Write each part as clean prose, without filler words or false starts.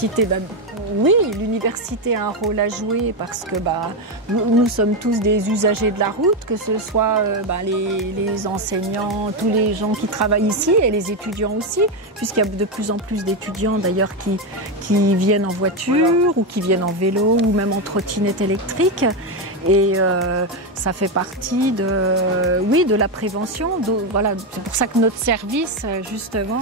l'université, oui, l'université a un rôle à jouer parce que nous sommes tous des usagers de la route, que ce soit les enseignants, tous les gens qui travaillent ici et les étudiants aussi, puisqu'il y a de plus en plus d'étudiants d'ailleurs qui viennent en voiture ou qui viennent en vélo ou même en trottinette électrique. Et ça fait partie de la prévention. Voilà, c'est pour ça que notre service, justement,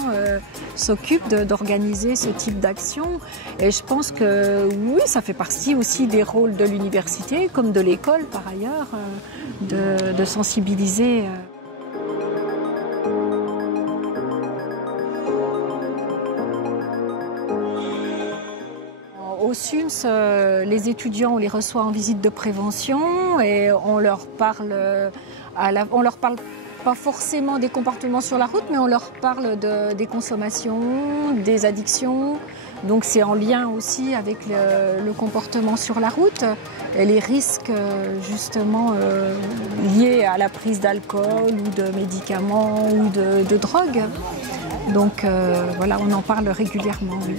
s'occupe d'organiser ce type d'action. Et je pense que, oui, ça fait partie aussi des rôles de l'université, comme de l'école par ailleurs, de sensibiliser. Au SUMS, les étudiants, on les reçoit en visite de prévention et on leur parle pas forcément des comportements sur la route, mais on leur parle des consommations, des addictions. Donc c'est en lien aussi avec le comportement sur la route et les risques justement liés à la prise d'alcool ou de médicaments ou de drogue. Donc voilà, on en parle régulièrement. Oui.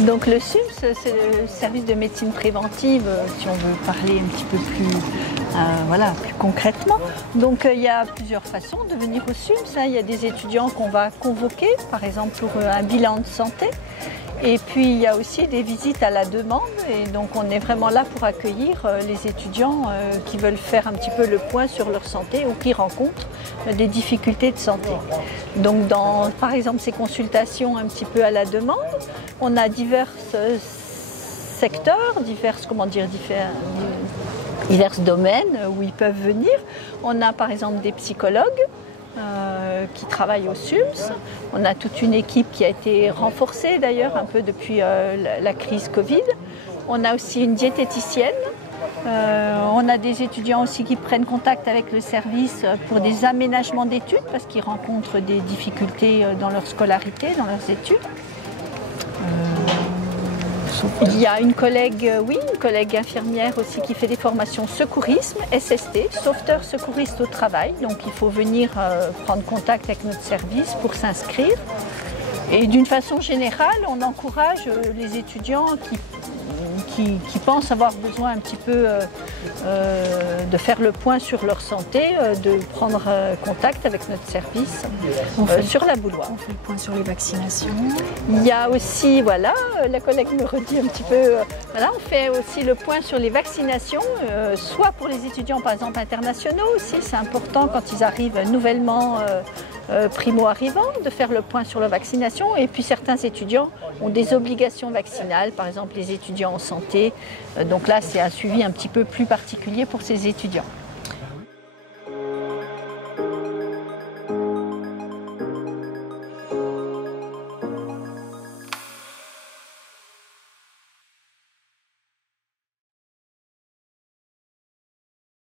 Donc le SUMS, c'est le service de médecine préventive, si on veut parler un petit peu plus, plus concrètement. Donc il y a plusieurs façons de venir au SUMS. Il y a des étudiants qu'on va convoquer, par exemple pour un bilan de santé. Et puis il y a aussi des visites à la demande. Et donc on est vraiment là pour accueillir les étudiants qui veulent faire un petit peu le point sur leur santé ou qui rencontrent des difficultés de santé. Donc dans, par exemple, ces consultations un petit peu à la demande, on a divers secteurs, divers domaines où ils peuvent venir. On a par exemple des psychologues qui travaillent au SUMS. On a toute une équipe qui a été renforcée d'ailleurs un peu depuis la crise Covid. On a aussi une diététicienne. On a des étudiants aussi qui prennent contact avec le service pour des aménagements d'études parce qu'ils rencontrent des difficultés dans leur scolarité, dans leurs études. Il y a une collègue infirmière aussi qui fait des formations secourisme, SST, sauveteur secouriste au travail. Donc il faut venir prendre contact avec notre service pour s'inscrire. Et d'une façon générale, on encourage les étudiants qui pensent avoir besoin un petit peu de faire le point sur leur santé, de prendre contact avec notre service sur la Boulois. On fait le point sur les vaccinations. Il y a aussi, la collègue me redit un petit peu, on fait aussi le point sur les vaccinations, soit pour les étudiants par exemple internationaux aussi, c'est important quand ils arrivent nouvellement primo-arrivants de faire le point sur leur vaccination, et puis certains étudiants ont des obligations vaccinales, par exemple les étudiants en santé, donc là c'est un suivi un petit peu plus particulier pour ces étudiants.